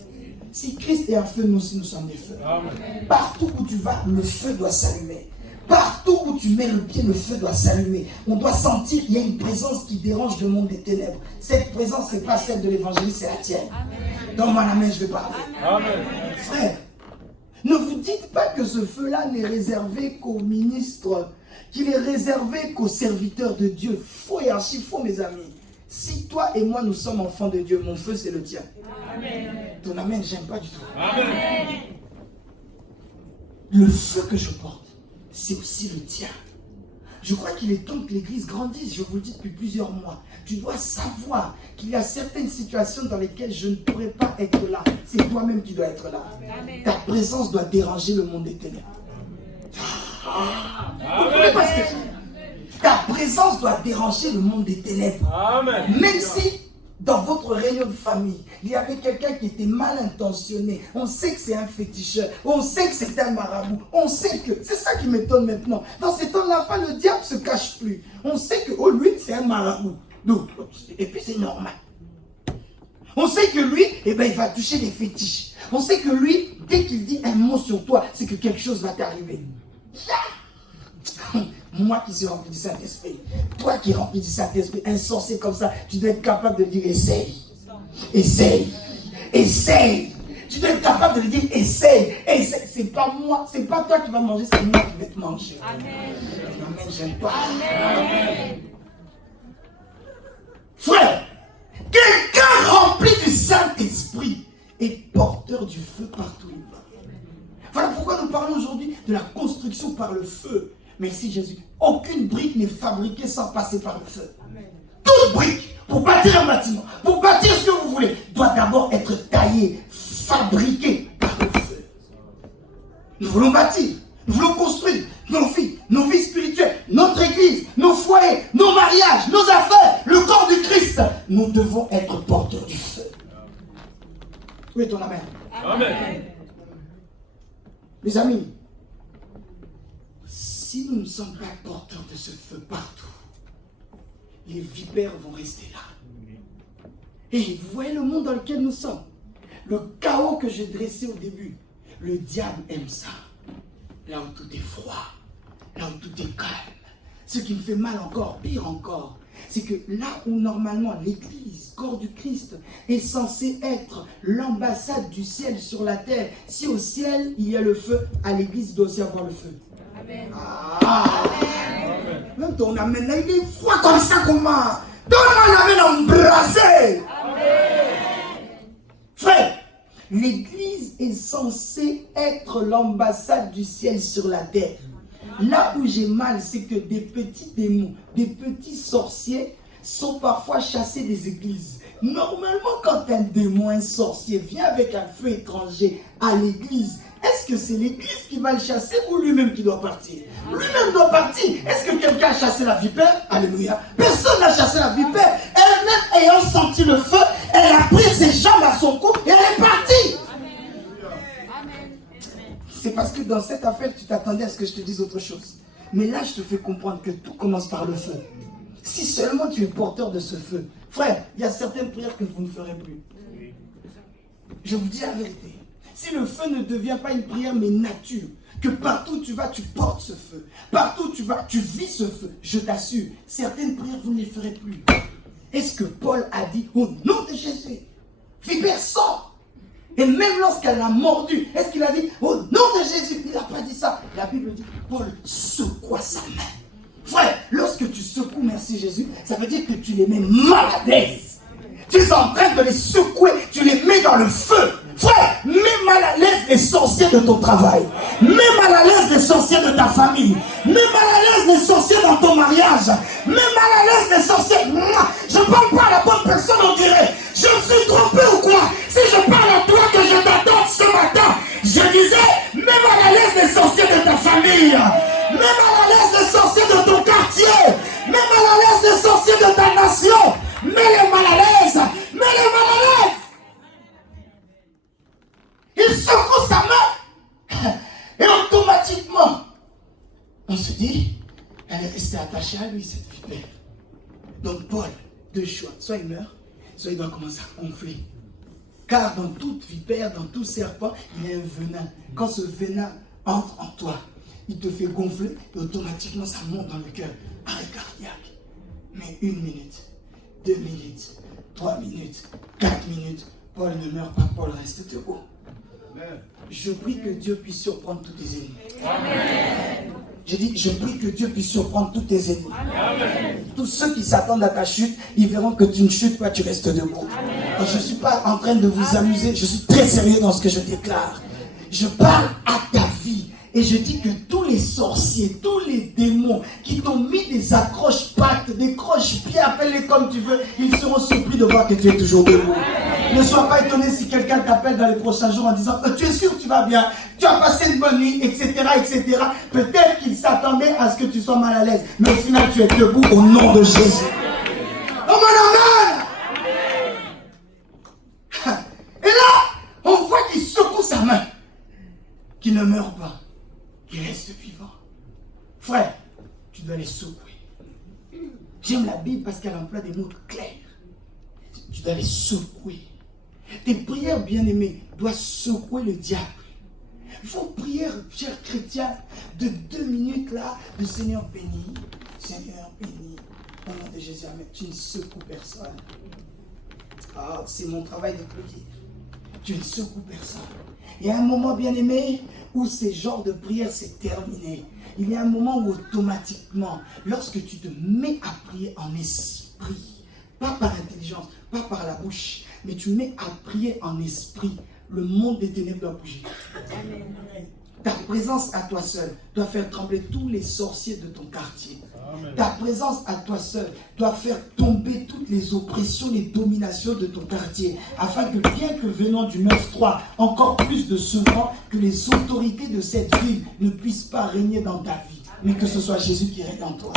Si Christ est un feu, nous aussi nous sommes des feux. Amen. Partout où tu vas, le feu doit s'allumer. Partout où tu mets le pied, le feu doit s'allumer. On doit sentir qu'il y a une présence qui dérange le monde des ténèbres. Cette présence, ce n'est pas celle de l'évangéliste, c'est la tienne. Donne-moi la main, je vais parler. Amen. Frère, ne vous dites pas que ce feu-là n'est réservé qu'aux ministres, qu'il est réservé qu'aux serviteurs de Dieu. Faux et archi faux, mes amis. Si toi et moi, nous sommes enfants de Dieu, mon feu, c'est le tien. Amen. Ton amen, j'aime pas du tout. Amen. Le feu que je porte, c'est aussi le tien. Je crois qu'il est temps que l'Église grandisse, je vous le dis depuis plusieurs mois. Tu dois savoir qu'il y a certaines situations dans lesquelles je ne pourrais pas être là. C'est toi-même qui dois être là. Amen. Ta présence doit déranger le monde des ténèbres. Vous comprenez pas ce que je dis? Ta présence doit déranger le monde des ténèbres. Amen. Même si dans votre réunion de famille, il y avait quelqu'un qui était mal intentionné. On sait que c'est un féticheur. On sait que c'est un marabout. On sait que... C'est ça qui m'étonne maintenant. Dans ces temps-là, le diable ne se cache plus. On sait que lui, c'est un marabout. Donc, et puis c'est normal. On sait que lui, il va toucher des fétiches. On sait que lui, dès qu'il dit un mot sur toi, c'est que quelque chose va t'arriver. Moi qui suis rempli du Saint-Esprit, toi qui es rempli du Saint-Esprit, un sorcier comme ça, tu dois être capable de dire essaye, essaye, essaye. Tu dois être capable de lui dire essaye, essaye. C'est pas moi, c'est pas toi qui vas manger, c'est moi qui vais te manger. Amen. Amen, j'aime pas. Amen. Frère, quelqu'un rempli du Saint-Esprit est porteur du feu partout où il va. Voilà pourquoi nous parlons aujourd'hui de la construction par le feu. Merci Jésus. Aucune brique n'est fabriquée sans passer par le feu. Amen. Toute brique, pour bâtir un bâtiment, pour bâtir ce que vous voulez, doit d'abord être taillée, fabriquée par le feu. Nous voulons bâtir, nous voulons construire nos vies spirituelles, notre église, nos foyers, nos mariages, nos affaires, le corps du Christ. Nous devons être porteurs du feu. Où est ton amen? Amen. Mes amis, si nous ne sommes pas porteurs de ce feu partout, les vipères vont rester là. Et vous voyez le monde dans lequel nous sommes. Le chaos que j'ai dressé au début. Le diable aime ça. Là où tout est froid, là où tout est calme. Ce qui me fait mal encore, pire encore, c'est que là où normalement l'église, corps du Christ, est censé être l'ambassade du ciel sur la terre. Si au ciel il y a le feu, à l'église il doit aussi avoir le feu. Amen. Amen. Même ton amen là, il est froid comme ça, comment? Donne-moi un amen embrasé. Frère, l'église est censée être l'ambassade du ciel sur la terre. Là où j'ai mal, c'est que des petits démons, des petits sorciers sont parfois chassés des églises. Normalement, quand un démon, un sorcier vient avec un feu étranger à l'église, est-ce que c'est l'église qui va le chasser ou lui-même qui doit partir? Lui-même doit partir. Est-ce que quelqu'un a chassé la vipère? Alléluia. Personne n'a chassé la vipère. Elle-même ayant senti le feu, elle a pris ses jambes à son cou et elle est partie. C'est parce que dans cette affaire, tu t'attendais à ce que je te dise autre chose. Mais là, je te fais comprendre que tout commence par le feu. Si seulement tu es porteur de ce feu. Frère, il y a certaines prières que vous ne ferez plus. Je vous dis la vérité. Si le feu ne devient pas une prière, mais nature, que partout où tu vas, tu portes ce feu. Partout où tu vas, tu vis ce feu. Je t'assure, certaines prières, vous ne les ferez plus. Est-ce que Paul a dit, au nom de Jésus, vipère sort? Et même lorsqu'elle l'a mordu, est-ce qu'il a dit, au nom de Jésus? Il n'a pas dit ça. La Bible dit, Paul secoua sa main. Frère, lorsque tu secoues, merci Jésus, ça veut dire que tu les mets mal à l'aise. Tu es en train de les secouer, tu les mets dans le feu. Frère, mets mal à l'aise les sorciers de ton travail. Mets mal à l'aise les sorciers de ta famille. Mets mal à l'aise les sorciers dans ton mariage. Mets mal à l'aise les sorciers. Je ne parle pas à la bonne personne, on dirait. Je me suis trompé ou quoi? Si je parle à toi que je t'attends ce matin, je disais, mets mal à l'aise les sorciers de ta famille. Mets mal à l'aise les sorciers de ton quartier. Mets mal à l'aise les sorciers de ta nation. Mets-les mal à l'aise. Mets-les mal à l'aise. Il secoue sa main. Et automatiquement, on se dit, elle est restée attachée à lui, cette vipère. Donc Paul, deux choix. Soit il meurt, soit il doit commencer à gonfler. Car dans toute vipère, dans tout serpent, il y a un venin. Quand ce venin entre en toi, il te fait gonfler et automatiquement ça monte dans le cœur. Arrêt cardiaque. Mais 1 minute, 2 minutes, 3 minutes, 4 minutes, Paul ne meurt pas, Paul reste debout. Je prie que Dieu puisse surprendre tous tes ennemis. Amen. J'ai dit, je prie que Dieu puisse surprendre tous tes ennemis. Amen. Tous ceux qui s'attendent à ta chute, ils verront que tu ne chutes pas, tu restes debout. Je ne suis pas en train de vous amuser, je suis très sérieux dans ce que je déclare. Je parle à ta vie et je dis que tous les sorciers, tous les démons qui t'ont mis des accroches-pattes, des croches-pieds, appelle-les comme tu veux, ils seront surpris de voir que tu es toujours debout. Amen. Ne sois pas étonné si quelqu'un t'appelle dans les prochains jours en disant tu es sûr que tu vas bien, tu as passé une bonne nuit, etc. etc. Peut-être qu'il s'attendait à ce que tu sois mal à l'aise. Mais au final, tu es debout au nom de Jésus. Oh mon amen! Et là, on voit qu'il secoue sa main. Qu'il ne meurt pas. Qu'il reste vivant. Frère, tu dois les secouer. J'aime la Bible parce qu'elle emploie des mots clairs. Tu dois les secouer. Tes prières, bien-aimées, doivent secouer le diable. Vos prières, chers chrétiens, de 2 minutes là, le Seigneur béni, Seigneur béni, au nom de Jésus, amen. Tu ne secoues personne. Ah, c'est mon travail de te le dire. Tu ne secoues personne. Il y a un moment, bien-aimé, où ces genres de prières, c'est terminé. Il y a un moment où automatiquement, lorsque tu te mets à prier en esprit, pas par intelligence, pas par la bouche, mais tu mets à prier en esprit, le monde des ténèbres doit bouger. Ta présence à toi seul doit faire trembler tous les sorciers de ton quartier. Amen. Ta présence à toi seul doit faire tomber toutes les oppressions, les dominations de ton quartier, afin que bien que venant du 9-3, encore plus de ce vent, que les autorités de cette ville ne puissent pas régner dans ta vie, mais que ce soit Jésus qui règne en toi.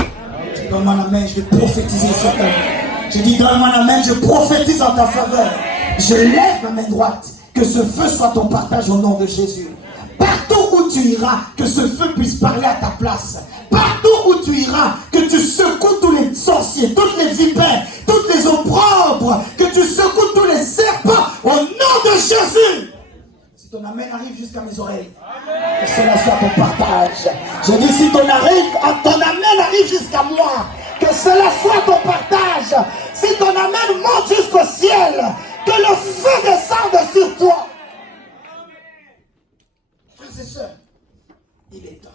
Donne-moi la main, je vais prophétiser sur ta vie. Je dis donne-moi la main, je prophétise en ta faveur. Je lève ma main droite, que ce feu soit ton partage au nom de Jésus. Partout où tu iras, que ce feu puisse parler à ta place. Partout où tu iras, que tu secoues tous les sorciers, toutes les vipères, toutes les opprobres, que tu secoues tous les serpents au nom de Jésus. Si ton amen arrive jusqu'à mes oreilles, que cela soit ton partage. Je dis si ton amen arrive jusqu'à moi, que cela soit ton partage. Si ton amen monte jusqu'au ciel, que le feu descende sur toi. Frères et sœurs, il est temps.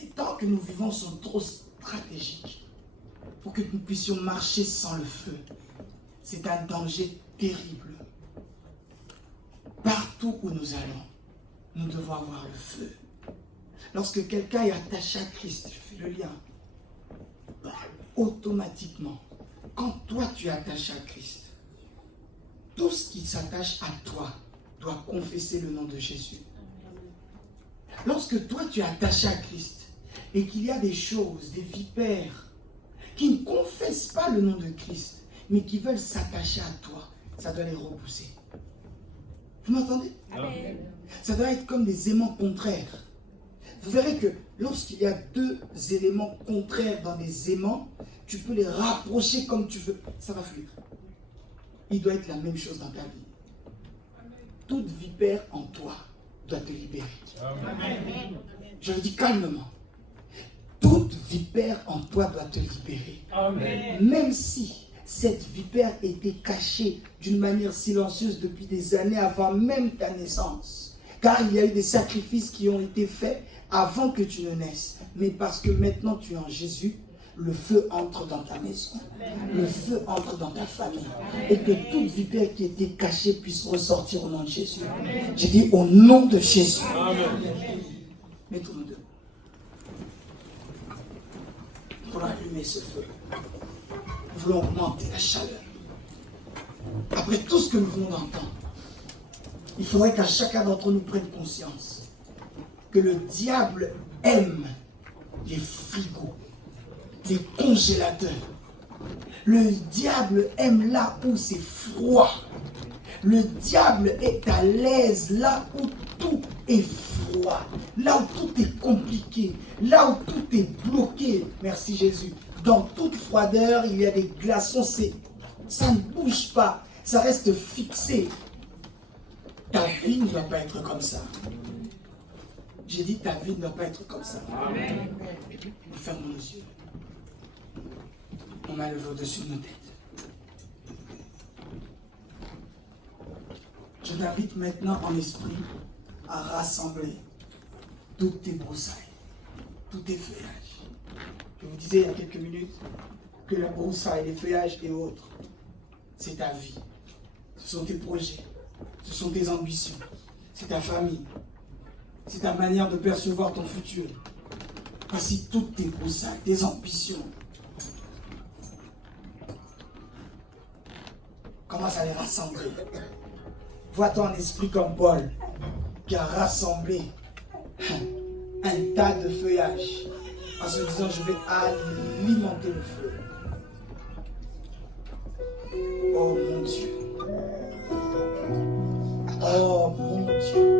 Les temps que nous vivons sont trop stratégiques pour que nous puissions marcher sans le feu. C'est un danger terrible. Partout où nous allons, nous devons avoir le feu. Lorsque quelqu'un est attaché à Christ, je fais le lien, automatiquement, quand toi tu es attaché à Christ, tout ce qui s'attache à toi doit confesser le nom de Jésus. Lorsque toi tu es attaché à Christ et qu'il y a des choses, des vipères qui ne confessent pas le nom de Christ, mais qui veulent s'attacher à toi, ça doit les repousser. Vous m'entendez? Amen. Ça doit être comme des aimants contraires. Vous verrez que lorsqu'il y a 2 éléments contraires dans les aimants, tu peux les rapprocher comme tu veux. Ça va fluire. Il doit être la même chose dans ta vie. Toute vipère en toi doit te libérer. Amen. Je le dis calmement. Toute vipère en toi doit te libérer. Amen. Même si cette vipère était cachée d'une manière silencieuse depuis des années avant même ta naissance. Car il y a eu des sacrifices qui ont été faits avant que tu ne naisses. Mais parce que maintenant tu es en Jésus, le feu entre dans ta maison. Le feu entre dans ta famille. Et que toute vipère qui était cachée puisse ressortir au nom de Jésus. J'ai dit au nom de Jésus. Mettons-nous debout. Nous voulons allumer ce feu. Nous voulons augmenter la chaleur. Après tout ce que nous venons d'entendre, il faudrait qu'à chacun d'entre nous prenne conscience que le diable aime les frigos, les congélateurs. Le diable aime là où c'est froid. Le diable est à l'aise là où tout est froid, là où tout est compliqué, là où tout est bloqué. Merci Jésus. Dans toute froideur, il y a des glaçons, ça ne bouge pas, ça reste fixé. Ta vie ne doit pas être comme ça. J'ai dit ta vie ne doit pas être comme ça. Amen. Nous fermons les yeux. On met le vent au-dessus de nos têtes. Je t'invite maintenant en esprit à rassembler toutes tes broussailles, tous tes feuillages. Je vous disais il y a quelques minutes que la broussaille, les feuillages et autres, c'est ta vie. Ce sont tes projets, ce sont tes ambitions, c'est ta famille, c'est ta manière de percevoir ton futur. Voici toutes tes broussailles, tes ambitions. Commence à les rassembler. Vois-toi en esprit comme Paul, qui a rassemblé un tas de feuillage en se disant je vais alimenter le feu. Oh mon Dieu. Oh mon Dieu.